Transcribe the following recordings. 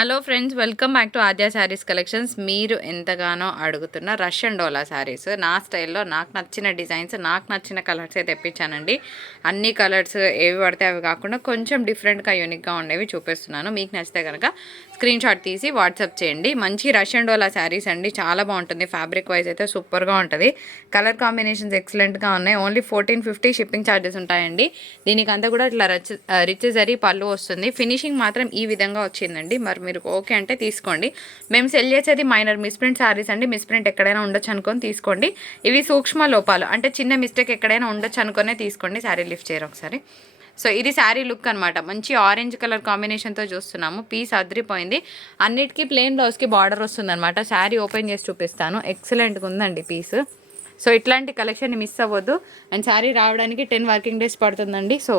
Hello friends, welcome back to Aadya saris collections. మీరు ఎంతగానో అడుగుతున్న రష్యన్ డోలా శారీస్ నా స్టైల్లో నాకు నచ్చిన డిజైన్స్, నాకు నచ్చిన కలర్సే తెప్పించానండి. అన్ని కలర్స్ ఏవి పడితే అవి కాకుండా కొంచెం డిఫరెంట్గా యూనిక్గా ఉండేవి చూపిస్తున్నాను. మీకు నచ్చితే కనుక స్క్రీన్ షాట్ తీసి వాట్సాప్ చేయండి. మంచి రష్యన్ డోలా శారీస్ అండి, చాలా బాగుంటుంది. ఫ్యాబ్రిక్ వైజ్ అయితే సూపర్గా ఉంటుంది. కలర్ కాంబినేషన్స్ ఎక్సలెంట్గా ఉన్నాయి. ఓన్లీ 1450 షిప్పింగ్ ఛార్జెస్ ఉంటాయండి. దీనికి అంతా కూడా ఇట్లా రిచ్ జరీ పళ్ళు వస్తుంది. ఫినిషింగ్ మాత్రం ఈ విధంగా వచ్చిందండి. మరి మీరు ఓకే అంటే తీసుకోండి. మేము సెల్ చేసేది మైనర్ మిస్ప్రింట్ శారీస్ అండి. మిస్ప్రింట్ ఎక్కడైనా ఉండొచ్చు అనుకొని తీసుకోండి. ఇవి సూక్ష్మ లోపాలు, అంటే చిన్న మిస్టేక్ ఎక్కడైనా ఉండొచ్చు అనుకునే తీసుకోండి. శారీ లిఫ్ట్ చేయరు ఒకసారి. సో ఇది శారీ లుక్ అనమాట. మంచి ఆరెంజ్ కలర్ కాంబినేషన్తో చూస్తున్నాము. పీస్ అదిరిపోయింది. అన్నిటికీ ప్లెయిన్ బ్లౌజ్కి బార్డర్ వస్తుంది అనమాట. శారీ ఓపెన్ చేసి చూపిస్తాను. ఎక్సలెంట్గా ఉందండి పీస్. సో ఇట్లాంటి కలెక్షన్ మిస్ అవ్వద్దు. అండ్ శారీ రావడానికి 10 వర్కింగ్ డేస్ పడుతుందండి. సో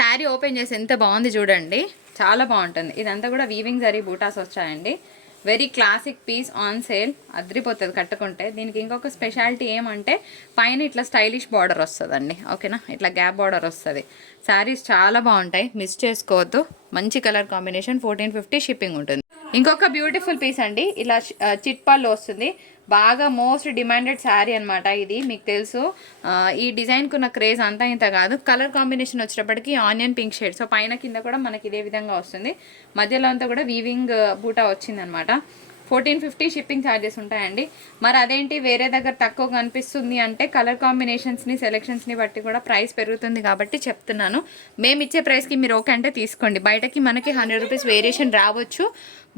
శారీ ఓపెన్ చేసి ఎంత బాగుంది చూడండి, చాలా బాగుంటుంది. ఇదంతా కూడా వీవింగ్ జరీ బూటాస్ వచ్చాయండి. Very classic piece, on sale. అదిరిపోతుంది కట్టుకుంటే. దీనికి ఇంకొక స్పెషాలిటీ ఏమంటే పైన ఇట్లా స్టైలిష్ బార్డర్ వస్తుందండి. ఓకేనా, ఇట్లా గ్యాప్ బార్డర్ వస్తుంది. శారీస్ చాలా బాగుంటాయి, మిస్ చేసుకోవద్దు. మంచి కలర్ కాంబినేషన్. 1450 షిప్పింగ్ ఉంటుంది. ఇంకొక బ్యూటిఫుల్ పీస్ అండి, ఇలా చిట్పాల్లో వస్తుంది. బాగా మోస్ట్ డిమాండెడ్ శారీ అనమాట ఇది. మీకు తెలుసు ఈ డిజైన్కి ఉన్న క్రేజ్ అంతా ఇంత కాదు. కలర్ కాంబినేషన్ వచ్చేటప్పటికి ఆనియన్ పింక్ షేడ్. సో పైన కింద కూడా మనకి ఇదే విధంగా వస్తుంది. మధ్యలో అంతా కూడా వీవింగ్ బూటా వచ్చిందనమాట. 1450 షిప్పింగ్ ఛార్జెస్ ఉంటాయండి. మరి అదేంటి వేరే దగ్గర తక్కువ కనిపిస్తుంది అంటే కలర్ కాంబినేషన్స్ని, సెలెక్షన్స్ని బట్టి కూడా ప్రైస్ పెరుగుతుంది కాబట్టి చెప్తున్నాను. మేము ఇచ్చే ప్రైస్కి మీరు ఓకే అంటే తీసుకోండి. బయటకి మనకి 100 రూపీస్ వేరియేషన్ రావచ్చు.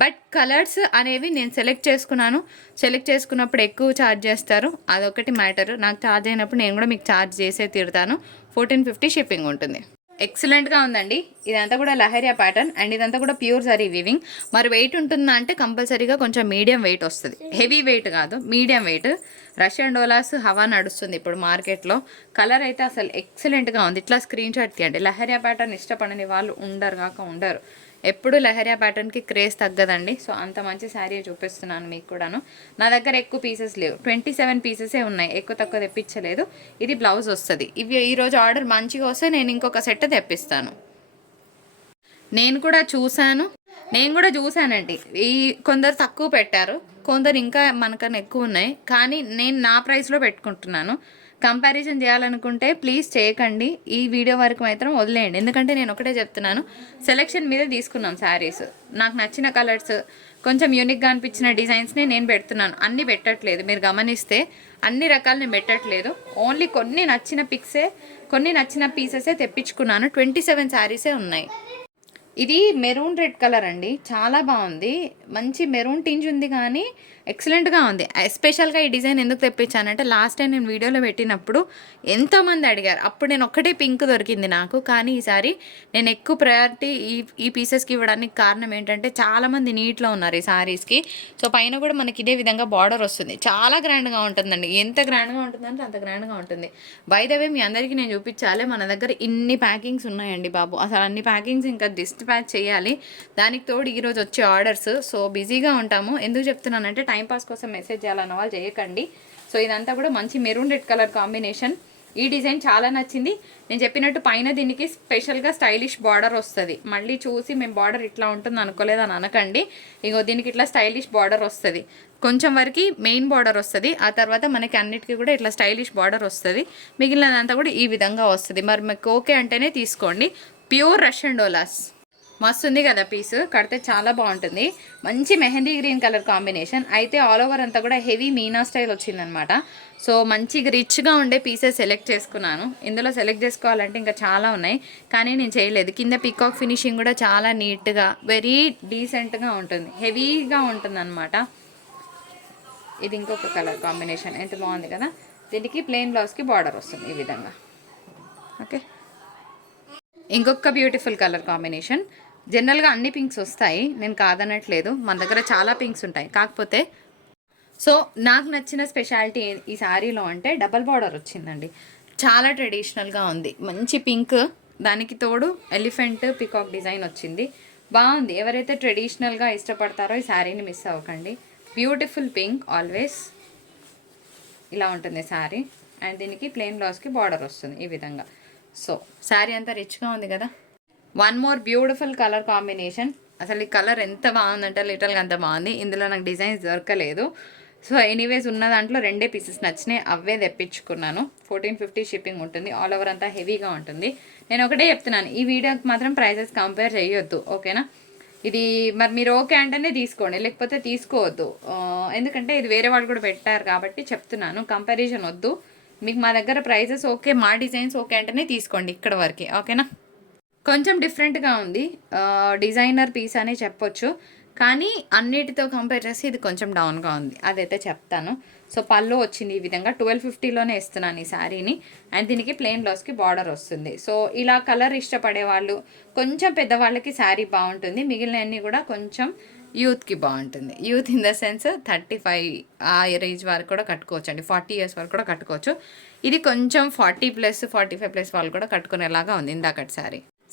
బట్ కలర్స్ అనేవి నేను సెలెక్ట్ చేసుకున్నాను. సెలెక్ట్ చేసుకున్నప్పుడు ఎక్కువ ఛార్జ్ చేస్తారు, అదొకటి మ్యాటర్. నాకు ఛార్జ్ అయినప్పుడు నేను కూడా మీకు ఛార్జ్ చేసే తీరుతాను. 1450 షిప్పింగ్ ఉంటుంది. ఎక్సలెంట్గా ఉందండి. ఇదంతా కూడా లహరియా ప్యాటర్న్ అండ్ ఇదంతా కూడా ప్యూర్ జరీ వీవింగ్. మరి వెయిట్ ఉంటుందా అంటే కంపల్సరీగా కొంచెం మీడియం వెయిట్ వస్తుంది. హెవీ వెయిట్ కాదు, మీడియం వెయిట్. రష్యన్ డోలాస్ హవా నడుస్తుంది ఇప్పుడు మార్కెట్లో. కలర్ అయితే అసలు ఎక్సలెంట్గా ఉంది. ఇట్లా స్క్రీన్ షాట్ తీయండి. లహరియా ప్యాటర్న్ ఇష్టపడని వాళ్ళు ఉండరు. ఎప్పుడు లహరియా ప్యాటర్న్కి క్రేజ్ తగ్గదండి. సో అంత మంచి శారీ చూపిస్తున్నాను మీకు కూడాను. నా దగ్గర ఎక్కువ పీసెస్ లేవు, 27 పీసెసే ఉన్నాయి. ఎక్కువ తక్కువ తెప్పించలేదు. ఇది బ్లౌజ్ వస్తుంది. ఇవి ఈరోజు ఆర్డర్ మంచిగా వస్తే నేను ఇంకొక సెట్ తెప్పిస్తాను. నేను కూడా చూశానండి. ఈ కొందరు తక్కువ పెట్టారు, కొందరు ఇంకా మనకన్నా ఎక్కువ ఉన్నాయి. కానీ నేను నా ప్రైస్లో పెట్టుకుంటున్నాను. కంపారిజన్ చేయాలనుకుంటే ప్లీజ్ చేయకండి. ఈ వీడియో వరకు మాత్రం వదిలేయండి. ఎందుకంటే నేను ఒకటే చెప్తున్నాను, సెలెక్షన్ మీద తీసుకున్నాం శారీస్. నాకు నచ్చిన కలర్స్, కొంచెం యూనిక్గా అనిపించిన డిజైన్స్ని నేను పెడుతున్నాను. అన్నీ పెట్టట్లేదు. మీరు గమనిస్తే అన్ని రకాలు నేను పెట్టట్లేదు. ఓన్లీ కొన్ని నచ్చిన పిక్సే, కొన్ని నచ్చిన పీసెసే తెప్పించుకున్నాను. 27 శారీసే ఉన్నాయి. ఇది మెరూన్ రెడ్ కలర్ అండి, చాలా బాగుంది. మంచి మెరూన్ టింజ్ ఉంది కానీ ఎక్సలెంట్గా ఉంది. ఎస్పెషల్గా ఈ డిజైన్ ఎందుకు తెప్పించానంటే లాస్ట్ టైం నేను వీడియోలో పెట్టినప్పుడు ఎంతోమంది అడిగారు. అప్పుడు నేను ఒక్కటే పింక్ దొరికింది నాకు. కానీ ఈసారి నేను ఎక్కువ ప్రయారిటీ ఈ పీసెస్కి ఇవ్వడానికి కారణం ఏంటంటే చాలామంది నీట్లో ఉన్నారు ఈ శారీస్కి. సో పైన కూడా మనకి ఇదే విధంగా బార్డర్ వస్తుంది. చాలా గ్రాండ్గా ఉంటుందండి. ఎంత గ్రాండ్గా ఉంటుందంటే అంత గ్రాండ్గా ఉంటుంది. బై ద వే మీ అందరికీ నేను చూపించాలి, మన దగ్గర ఇన్ని ప్యాకింగ్స్ ఉన్నాయండి బాబు. అసలు అన్ని ప్యాకింగ్స్ ఇంకా డిస్పాచ్ చేయాలి. దానికి తోడు ఈరోజు వచ్చే ఆర్డర్స్. సో బిజీగా ఉంటాము. ఎందుకు చెప్తున్నానంటే టైంపాస్ కోసం మెసేజ్ చేయాలన్న వాళ్ళు చేయకండి. సో ఇదంతా కూడా మంచి మెరూన్ రెడ్ కలర్ కాంబినేషన్. ఈ డిజైన్ చాలా నచ్చింది. నేను చెప్పినట్టు పైన దీనికి స్పెషల్గా స్టైలిష్ బార్డర్ వస్తుంది. మళ్ళీ చూసి మేము బార్డర్ ఇట్లా ఉంటుంది అనుకోలేదని అనకండి. ఇగో దీనికి ఇట్లా స్టైలిష్ బార్డర్ వస్తుంది. కొంచెం వరకు మెయిన్ బార్డర్ వస్తుంది. ఆ తర్వాత మనకి అన్నిటికీ కూడా ఇట్లా స్టైలిష్ బార్డర్ వస్తుంది. మిగిలినదంతా కూడా ఈ విధంగా వస్తుంది. మరి మీకు ఓకే అంటేనే తీసుకోండి. Pure Russian Doulos. మస్తు ఉంది కదా పీస్, కడితే చాలా బాగుంటుంది. మంచి మెహందీ గ్రీన్ కలర్ కాంబినేషన్. అయితే ఆల్ ఓవర్ అంతా కూడా హెవీ మీనా స్టైల్ వచ్చిందనమాట. సో మంచి రిచ్గా ఉండే పీసెస్ సెలెక్ట్ చేసుకున్నాను. ఇందులో సెలెక్ట్ చేసుకోవాలంటే ఇంకా చాలా ఉన్నాయి, కానీ నేను చేయలేదు. కింద పికాక్ ఫినిషింగ్ కూడా చాలా నీట్గా, వెరీ డీసెంట్గా ఉంటుంది. హెవీగా ఉంటుంది అనమాట. ఇది ఇంకొక కలర్ కాంబినేషన్. ఎంత బాగుంది కదా. దీనికి ప్లెయిన్ బ్లౌజ్కి బార్డర్ వస్తుంది ఈ విధంగా. ఓకే, ఇంకొక బ్యూటిఫుల్ కలర్ కాంబినేషన్. జనరల్గా అన్ని పింక్స్ వస్తాయి, నేను కాదనట్లేదు. మన దగ్గర చాలా పింక్స్ ఉంటాయి. కాకపోతే సో నాకు నచ్చిన స్పెషాలిటీ ఈ శారీలో అంటే డబల్ బార్డర్ వచ్చిందండి. చాలా ట్రెడిషనల్గా ఉంది. మంచి పింక్, దానికి తోడు ఎలిఫెంట్ పికాక్ డిజైన్ వచ్చింది. బాగుంది. ఎవరైతే ట్రెడిషనల్గా ఇష్టపడతారో ఈ శారీని మిస్ అవ్వకండి. Beautiful pink always. ఇలా ఉంటుంది శారీ. అండ్ దీనికి ప్లెయిన్ బ్లౌజ్కి బార్డర్ వస్తుంది ఈ విధంగా. సో శారీ అంతా రిచ్గా ఉంది కదా. One more beautiful colour combination. అసలు ఈ కలర్ ఎంత బాగుందంటే లిటరల్గా అంత బాగుంది. ఇందులో నాకు డిజైన్స్ దొరకలేదు. సో ఎనీవేస్ ఉన్న దాంట్లో 2 పీసెస్ నచ్చినాయి, అవే తెప్పించుకున్నాను. 1450 షిప్పింగ్ ఉంటుంది. ఆల్ ఓవర్ అంతా హెవీగా ఉంటుంది. నేను ఒకటే చెప్తున్నాను, ఈ వీడియోకి మాత్రం ప్రైజెస్ కంపేర్ చేయొద్దు, ఓకేనా. ఇది మరి మీరు ఓకే అంటేనే తీసుకోండి, లేకపోతే తీసుకోవద్దు. ఎందుకంటే ఇది వేరే వాళ్ళు కూడా పెట్టారు కాబట్టి చెప్తున్నాను, కంపారిజన్ వద్దు. మీకు మా దగ్గర ప్రైజెస్ ఓకే, మా డిజైన్స్ ఓకే అంటేనే తీసుకోండి ఇక్కడ వరకు, ఓకేనా. కొంచెం డిఫరెంట్గా ఉంది, డిజైనర్ పీస్ అనే చెప్పొచ్చు. కానీ అన్నిటితో కంపేర్ చేసి ఇది కొంచెం డౌన్గా ఉంది, అదైతే చెప్తాను. సో పళ్ళు వచ్చింది ఈ విధంగా 1250లోనే ఇస్తున్నాను ఈ శారీని. అండ్ దీనికి ప్లెయిన్ బ్లౌజ్కి బార్డర్ వస్తుంది. సో ఇలా కలర్ ఇష్టపడే వాళ్ళు, కొంచెం పెద్దవాళ్ళకి శారీ బాగుంటుంది. మిగిలినవన్నీ కూడా కొంచెం యూత్కి బాగుంటుంది. యూత్ ఇన్ ద సెన్స్ 35 ఆ ఏజ్ వరకు కూడా కట్టుకోవచ్చు అండి, 40 ఇయర్స్ వరకు కూడా కట్టుకోవచ్చు. ఇది కొంచెం 40+, 45+ వాళ్ళు కూడా కట్టుకునేలాగా ఉంది ఇందాకటి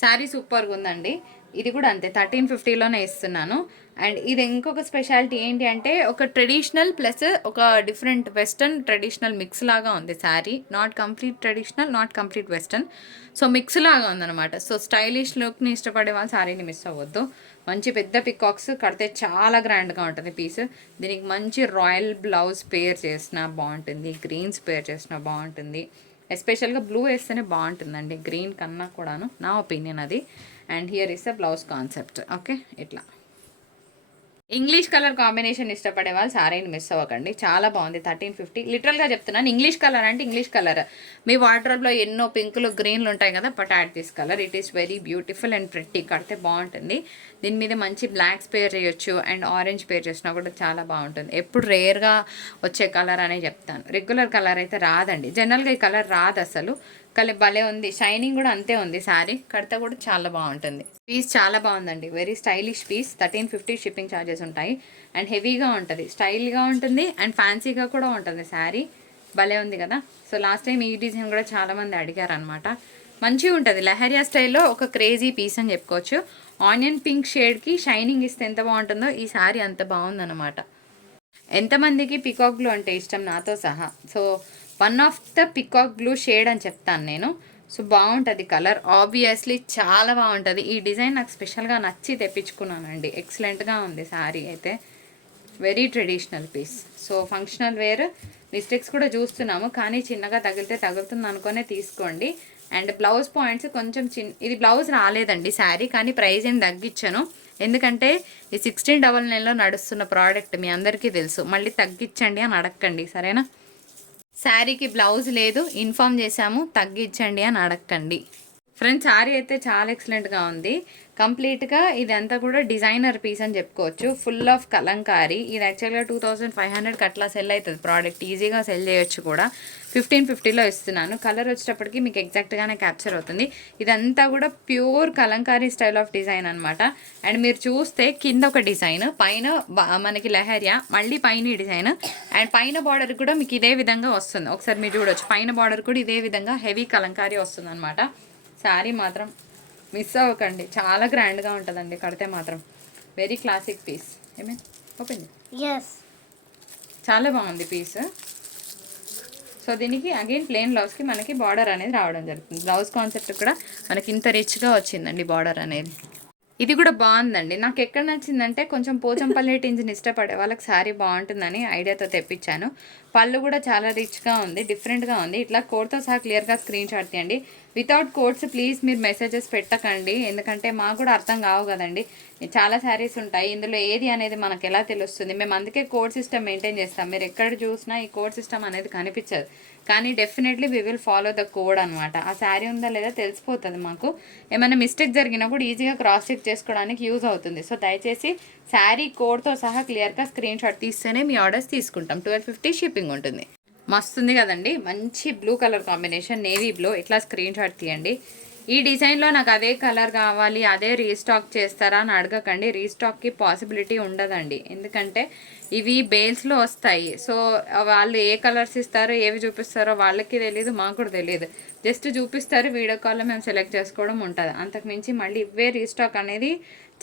శారీ సూపర్గా ఉందండి. ఇది కూడా అంతే 1350లోనే ఇస్తున్నాను. అండ్ ఇది ఇంకొక స్పెషాలిటీ ఏంటి అంటే, ఒక ట్రెడిషనల్ ప్లస్ ఒక డిఫరెంట్ వెస్టర్న్ ట్రెడిషనల్ మిక్స్ లాగా ఉంది sari. Not complete traditional, not complete western, so mix లాగా ఉందన్నమాట. సో స్టైలిష్ లుక్ని ఇష్టపడే వాళ్ళు శారీని మిస్ అవ్వద్దు. మంచి పెద్ద పికాక్స్ కడితే చాలా గ్రాండ్గా ఉంటుంది పీస్. దీనికి మంచి రాయల్ బ్లౌజ్ పేర్ చేసినా బాగుంటుంది, గ్రీన్స్ పేర్ చేసినా బాగుంటుంది. ఎస్పెషల్గా బ్లూ వేస్తేనే బాగుంటుందండి, గ్రీన్ కన్నా కూడాను, నా ఒపీనియన్ అది. And here is the blouse concept, okay. ఇట్లా ఇంగ్లీష్ కలర్ కాంబినేషన్ ఇష్టపడే వాళ్ళు శారీని మిస్ అవ్వకండి, చాలా బాగుంది. 1350 లిటరల్గా చెప్తున్నాను. ఇంగ్లీష్ కలర్ అంటే ఇంగ్లీష్ కలర్, మీ వార్డ్రోబ్లో ఎన్నో పింకులు గ్రీన్లు ఉంటాయి కదా, but add this colour. It is very beautiful and pretty, కడితే బాగుంటుంది. దీని మీద మంచి బ్లాక్స్ పేర్ చేయొచ్చు అండ్ ఆరెంజ్ పేర్ చేసినా కూడా చాలా బాగుంటుంది. ఎప్పుడు రేర్గా వచ్చే కలర్ అనే చెప్తాను, రెగ్యులర్ కలర్ అయితే రాదండి. జనరల్గా ఈ కలర్ రాదు అసలు. కానీ భలే ఉంది, షైనింగ్ కూడా అంతే ఉంది. శారీ కడితే కూడా చాలా బాగుంటుంది. పీస్ చాలా బాగుందండి, very stylish piece. 1350 shipping charges ఉంటాయి. అండ్ హెవీగా ఉంటుంది, స్టైల్గా ఉంటుంది అండ్ ఫ్యాన్సీగా కూడా ఉంటుంది శారీ. భలే ఉంది కదా. సో లాస్ట్ టైం ఈ డిజైన్ కూడా చాలామంది అడిగారు అనమాట. మంచిగా ఉంటుంది, లెహరియా స్టైల్లో ఒక క్రేజీ పీస్ అని చెప్పుకోవచ్చు. ఆనియన్ పింక్ షేడ్కి షైనింగ్ ఇస్తే ఎంత బాగుంటుందో ఈ శారీ అంత బాగుందన్నమాట. ఎంతమందికి పికాక్ బ్లూ అంటే ఇష్టం నాతో సహా. So one of the peacock blue shade అని చెప్తాను నేను. సో బాగుంటుంది కలర్, ఆబ్వియస్లీ చాలా బాగుంటుంది. ఈ డిజైన్ నాకు స్పెషల్గా నచ్చి తెప్పించుకున్నానండి. ఎక్సలెంట్గా ఉంది శారీ అయితే, very traditional piece. So functional wear mistakes కూడా చూస్తున్నాము, కానీ చిన్నగా తగిలితే తగులుతుంది అనుకునే తీసుకోండి. అండ్ బ్లౌజ్ పాయింట్స్ కొంచెం ఇది బ్లౌజ్ రాలేదండి శారీ, కానీ ప్రైస్ ఏం తగ్గించాను. ఎందుకంటే ఈ 1699లో నడుస్తున్న ప్రోడక్ట్ మీ అందరికీ తెలుసు. మళ్ళీ తగ్గించండి అని అడగండి, సరేనా. శారీకి బ్లౌజ్ లేదు, ఇన్ఫామ్ చేశాము, తగ్గించండి అని అడగండి. ఫ్రెండ్స్ శారీ అయితే చాలా ఎక్సలెంట్గా ఉంది. కంప్లీట్గా ఇదంతా కూడా డిజైనర్ పీస్ అని చెప్పుకోవచ్చు. Full of Kalamkari. ఇది యాక్చువల్గా 2500 అట్లా సెల్ అవుతుంది ప్రోడక్ట్, ఈజీగా సెల్ చేయొచ్చు కూడా. 1550లో ఇస్తున్నాను. కలర్ వచ్చేటప్పటికి మీకు ఎగ్జాక్ట్గానే క్యాప్చర్ అవుతుంది. ఇదంతా కూడా pure Kalamkari style of design అనమాట. అండ్ మీరు చూస్తే కింద ఒక డిజైన్, పైన మనకి లెహరియా, మళ్ళీ పైన డిజైన్, అండ్ పైన బార్డర్ కూడా మీకు ఇదే విధంగా వస్తుంది. ఒకసారి మీరు చూడొచ్చు, పైన బార్డర్ కూడా ఇదే విధంగా హెవీ కలంకారీ వస్తుంది అనమాట. శారీ మాత్రం మిస్ అవ్వకండి, చాలా గ్రాండ్గా ఉంటుందండి కడితే మాత్రం. Very classic piece. ఏమే ఓపెన్, చాలా బాగుంది పీస్. సో దీనికి అగైన్ ప్లెయిన్ బ్లౌజ్కి మనకి బార్డర్ అనేది రావడం జరుగుతుంది. బ్లౌజ్ కాన్సెప్ట్ కూడా మనకి ఇంత రిచ్గా వచ్చిందండి బార్డర్ అనేది. ఇది కూడా బాగుందండి. నాకు ఎక్కడ నచ్చిందంటే, కొంచెం పోచంపల్లి టింజ్ని ఇష్టపడే వాళ్ళకి శారీ బాగుంటుందని ఐడియాతో తెప్పించాను. పళ్ళు కూడా చాలా రిచ్గా ఉంది, డిఫరెంట్గా ఉంది. ఇట్లా కోడ్తో సహా క్లియర్గా స్క్రీన్ షాట్ తీయండి. వితౌట్ కోడ్స్ ప్లీజ్ మీరు మెసేజెస్ పెట్టకండి, ఎందుకంటే మాకు కూడా అర్థం కావు కదండి. చాలా శారీస్ ఉంటాయి, ఇందులో ఏది అనేది మనకు ఎలా తెలుస్తుంది. మేము అందుకే కోడ్ సిస్టమ్ మెయింటైన్ చేస్తాం. మీరు ఎక్కడ చూసినా ఈ కోడ్ సిస్టమ్ అనేది కనిపించదు, కానీ definitely we will follow the code అనమాట. ఆ శారీ ఉందా లేదా తెలిసిపోతుంది మాకు. ఏమైనా మిస్టేక్ జరిగినా కూడా ఈజీగా క్రాస్ చెక్ చేసుకోవడానికి యూజ్ అవుతుంది. సో దయచేసి శారీ కోడ్తో సహా క్లియర్గా స్క్రీన్ షాట్ తీస్తేనే మీ ఆర్డర్స్ తీసుకుంటాం. 1250 షిప్పింగ్ ఉంటుంది. మస్తుంది కదండి, మంచి blue colour combination, navy blue. ఇట్లా స్క్రీన్ షాట్ తీయండి. ఈ డిజైన్లో నాకు అదే కలర్ కావాలి, అదే రీస్టాక్ చేస్తారా అని అడగకండి. రీస్టాక్కి పాసిబిలిటీ ఉండదండి, ఎందుకంటే ఇవి బేల్స్లో వస్తాయి. సో వాళ్ళు ఏ కలర్స్ ఇస్తారో ఏవి చూపిస్తారో వాళ్ళకి తెలియదు, మాకు కూడా తెలియదు. జస్ట్ చూపిస్తారు, వీడియో కాల్లో మేము సెలెక్ట్ చేసుకోవడం ఉంటుంది. అంతకుమించి మళ్ళీ ఇవే రీస్టాక్ అనేది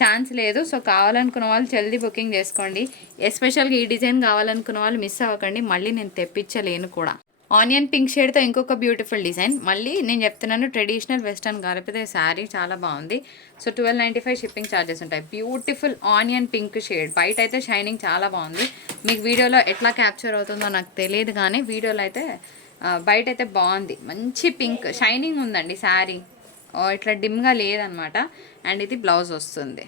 ఛాన్స్ లేదు. సో కావాలనుకున్న వాళ్ళు జల్దీ బుకింగ్ చేసుకోండి. ఎస్పెషల్గా ఈ డిజైన్ కావాలనుకున్న వాళ్ళు మిస్ అవ్వకండి, మళ్ళీ నేను తెప్పించలేను కూడా. ఆనియన్ పింక్ షేడ్తో ఇంకొక బ్యూటిఫుల్ డిజైన్. మళ్ళీ నేను చెప్తున్నాను ట్రెడిషనల్ వెస్టర్న్ కలిపితే శారీ చాలా బాగుంది. సో 1295 షిప్పింగ్ ఛార్జెస్ ఉంటాయి. Beautiful onion pink shade. బయట అయితే షైనింగ్ చాలా బాగుంది. మీకు వీడియోలో ఎట్లా క్యాప్చర్ అవుతుందో నాకు తెలియదు, కానీ వీడియోలో అయితే బయట అయితే బాగుంది. మంచి పింక్ షైనింగ్ ఉందండి శారీ, ఇట్లా డిమ్గా లేదనమాట. అండ్ ఇది బ్లౌజ్ వస్తుంది.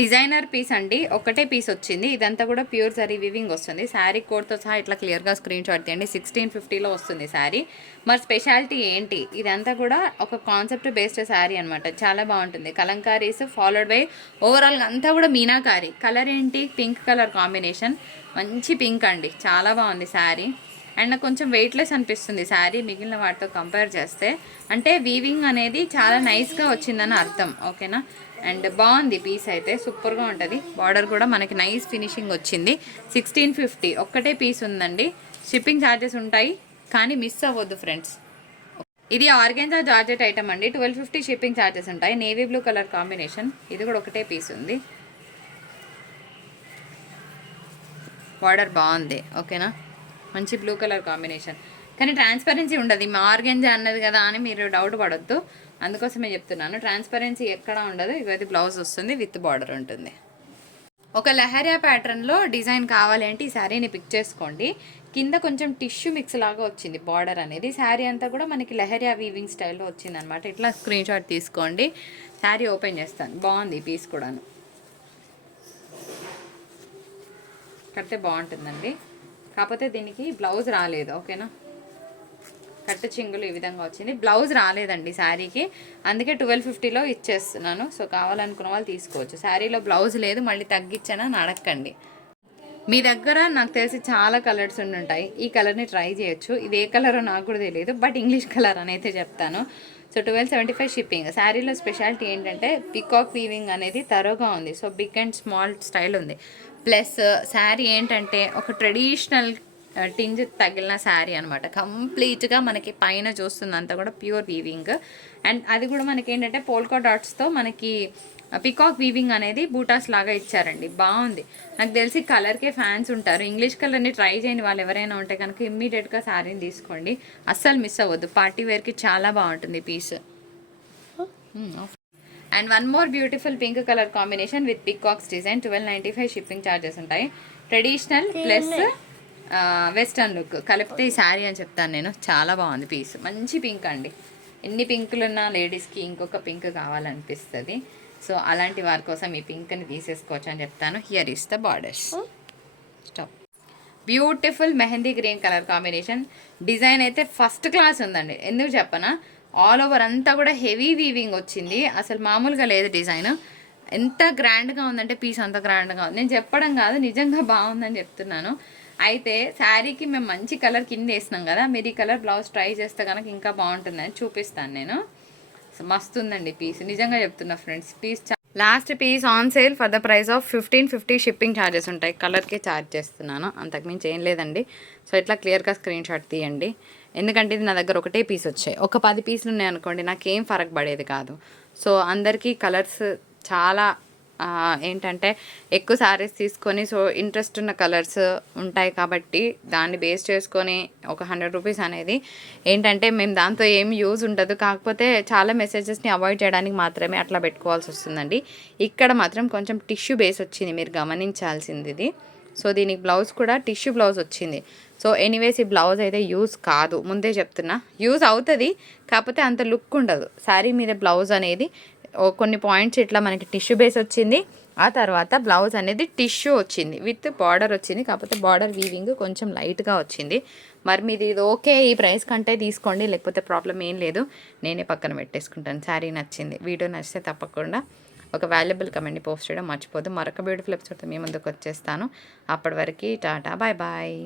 డిజైనర్ పీస్ అండి, ఒకటే పీస్ వచ్చింది. ఇదంతా కూడా ప్యూర్ జరీ వీవింగ్ వస్తుంది. శారీ కోడ్తో సహా ఇట్లా క్లియర్గా స్క్రీన్ షాట్ తీయండి. 1650లో వస్తుంది శారీ. మరి స్పెషాలిటీ ఏంటి, ఇదంతా కూడా ఒక కాన్సెప్ట్ బేస్డ్ శారీ అనమాట. చాలా బాగుంటుంది. కలంకారీస్ ఫాలోడ్ బై ఓవరాల్గా అంతా కూడా మీనాకారి. కలర్ ఏంటి, పింక్ కలర్ కాంబినేషన్, మంచి పింక్ అండి, చాలా బాగుంది శారీ. అండ్ నాకు కొంచెం వెయిట్లెస్ అనిపిస్తుంది శారీ మిగిలిన వాటితో కంపేర్ చేస్తే. అంటే వీవింగ్ అనేది చాలా నైస్గా వచ్చిందని అర్థం, ఓకేనా. అండ్ బాగుంది పీస్ అయితే, సూపర్గా ఉంటుంది. బార్డర్ కూడా మనకి నైస్ ఫినిషింగ్ వచ్చింది. 1650 ఒక్కటే పీస్ ఉందండి. షిప్పింగ్ ఛార్జెస్ ఉంటాయి, కానీ మిస్ అవ్వద్దు ఫ్రెండ్స్. ఇది ఆర్గెంజా జార్జెట్ ఐటమ్ అండి. 1250 షిప్పింగ్ ఛార్జెస్ ఉంటాయి. Navy blue colour combination. ఇది కూడా ఒకటే పీస్ ఉంది. బార్డర్ బాగుంది, ఓకేనా. మంచి బ్లూ కలర్ కాంబినేషన్, కానీ ట్రాన్స్పరెన్సీ ఉండదు. మా ఆర్గెంజా అన్నది కదా అని మీరు డౌట్ పడొద్దు, అందుకోసమే చెప్తున్నాను. ట్రాన్స్పరెన్సీ ఎక్కడ ఉండదు. ఇవైతే బ్లౌజ్ వస్తుంది, విత్ బార్డర్ ఉంటుంది. ఒక లెహరియా ప్యాటర్న్లో డిజైన్ కావాలంటే ఈ శారీని పిక్ చేసుకోండి. కింద కొంచెం టిష్యూ మిక్స్ లాగా వచ్చింది బార్డర్ అనేది. శారీ అంతా కూడా మనకి లెహరియా వీవింగ్ స్టైల్లో వచ్చింది అనమాట. ఇట్లా స్క్రీన్ షాట్ తీసుకోండి. శారీ ఓపెన్ చేస్తాను. బాగుంది ఈ పీస్ కూడాను, కడితే బాగుంటుందండి. కాకపోతే దీనికి బ్లౌజ్ రాలేదు, ఓకేనా. కట్ట చింగులు ఈ విధంగా వచ్చింది. బ్లౌజ్ రాలేదండి శారీకి, అందుకే 1250లో ఇచ్చేస్తున్నాను. సో కావాలనుకున్న వాళ్ళు తీసుకోవచ్చు. శారీలో బ్లౌజ్ లేదు, మళ్ళీ తగ్గించానా అని అడగండి. మీ దగ్గర నాకు తెలిసి చాలా కలర్స్ ఉంటాయి. ఈ కలర్ని ట్రై చేయొచ్చు. ఇది ఏ కలరో నాకు కూడా తెలియదు, బట్ ఇంగ్లీష్ కలర్ అని అయితే చెప్తాను. So 1275 shipping. శారీలో స్పెషాలిటీ ఏంటంటే పికాక్ వీవింగ్ అనేది తరోగా ఉంది. So big and small style ఉంది. ప్లస్ శారీ ఏంటంటే ఒక ట్రెడిషనల్ టింజ్ తగిలిన శారీ అనమాట. కంప్లీట్గా మనకి పైన చూస్తుంది అంతా కూడా ప్యూర్ వీవింగ్. అండ్ అది కూడా మనకి ఏంటంటే పోల్కా డాట్స్తో మనకి పికాక్ వీవింగ్ అనేది బూటాస్ లాగా ఇచ్చారండి. బాగుంది. నాకు తెలిసి కలర్కే ఫ్యాన్స్ ఉంటారు. ఇంగ్లీష్ కలర్ని ట్రై చేయని వాళ్ళు ఎవరైనా ఉంటే కనుక ఇమ్మీడియట్గా శారీని తీసుకోండి, అస్సలు మిస్ అవ్వద్దు. పార్టీ వేర్కి చాలా బాగుంటుంది piece. And one more beautiful pink colour combination with peacocks design. 1295 shipping charges ఉంటాయి. ట్రెడిషనల్ ప్లస్ వెస్టర్న్ లుక్ కలిపితే ఈ శారీ అని చెప్తాను నేను. చాలా బాగుంది పీస్, మంచి పింక్ అండి. ఎన్ని పింకులు ఉన్న లేడీస్కి ఇంకొక పింక్ కావాలనిపిస్తుంది. సో అలాంటి వారి కోసం ఈ పింక్ని తీసేసుకోవచ్చు అని చెప్తాను. Here is the borders. Stop. Beautiful mehndi green colour combination. Design అయితే ఫస్ట్ క్లాస్ ఉందండి. ఎందుకు చెప్పనా, ఆల్ ఓవర్ అంతా కూడా హెవీ వీవింగ్ వచ్చింది. అసలు మామూలుగా లేదు డిజైన్. ఎంత గ్రాండ్గా ఉందంటే పీస్ అంత గ్రాండ్గా ఉంది. నేను చెప్పడం కాదు, నిజంగా బాగుందని చెప్తున్నాను. అయితే శారీకి మేము మంచి కలర్ కింద వేసినాం కదా, మీరు ఈ కలర్ బ్లౌజ్ ట్రై చేస్తే కనుక ఇంకా బాగుంటుందని చూపిస్తాను నేను. మస్తు ఉందండి పీస్, నిజంగా చెప్తున్నా friends. Piece last piece on sale for the price of 1550 shipping charges ఉంటాయి. కలర్కే ఛార్జ్ చేస్తున్నాను, అంతకుమించి ఏం లేదండి. సో ఇట్లా క్లియర్గా స్క్రీన్ షాట్ తీయండి. ఎందుకంటే ఇది నా దగ్గర ఒకటే పీస్ వచ్చాయి. ఒక 10 పీసులు ఉన్నాయనుకోండి నాకేం ఫరక్ పడేది కాదు. సో అందరికీ కలర్స్ చాలా ఏంటంటే ఎక్కువ శారీస్ తీసుకొని సో ఇంట్రెస్ట్ ఉన్న కలర్స్ ఉంటాయి కాబట్టి దాన్ని బేస్ చేసుకొని ఒక 100 రూపీస్ అనేది ఏంటంటే మేము దాంతో ఏం యూజ్ ఉండదు. కాకపోతే చాలా మెసేజెస్ని అవాయిడ్ చేయడానికి మాత్రమే అట్లా పెట్టుకోవాల్సి వస్తుందండి. ఇక్కడ మాత్రం కొంచెం టిష్యూ బేస్ వచ్చింది, మీరు గమనించాల్సింది ఇది. సో దీనికి బ్లౌజ్ కూడా టిష్యూ బ్లౌజ్ వచ్చింది. సో ఎనీవేస్ ఈ బ్లౌజ్ అయితే యూజ్ కాదు, ముందే చెప్తున్నా. యూజ్ అవుతుంది, కాకపోతే అంత లుక్ ఉండదు. శారీ మీద బ్లౌజ్ అనేది కొన్ని పాయింట్స్ ఇట్లా మనకి టిష్యూ బేస్ వచ్చింది. ఆ తర్వాత బ్లౌజ్ అనేది టిష్యూ వచ్చింది విత్ బార్డర్ వచ్చింది. కాకపోతే బార్డర్ వీవింగ్ కొంచెం లైట్గా వచ్చింది. మరి మీరు ఇది ఓకే ఈ ప్రైస్ కంటే తీసుకోండి, లేకపోతే ప్రాబ్లం ఏం లేదు, నేనే పక్కన పెట్టేసుకుంటాను. శారీ నచ్చింది. వీడియో నచ్చితే తప్పకుండా ఒక వాల్యుబుల్ కమెంట్ని పోస్ట్ చేయడం మర్చిపోదు. మరొక బ్యూటిఫుల్ ఎపిసోడ్తో మీ ముందుకు వచ్చేస్తాను. అప్పటి వరకు టాటా, బాయ్ బాయ్.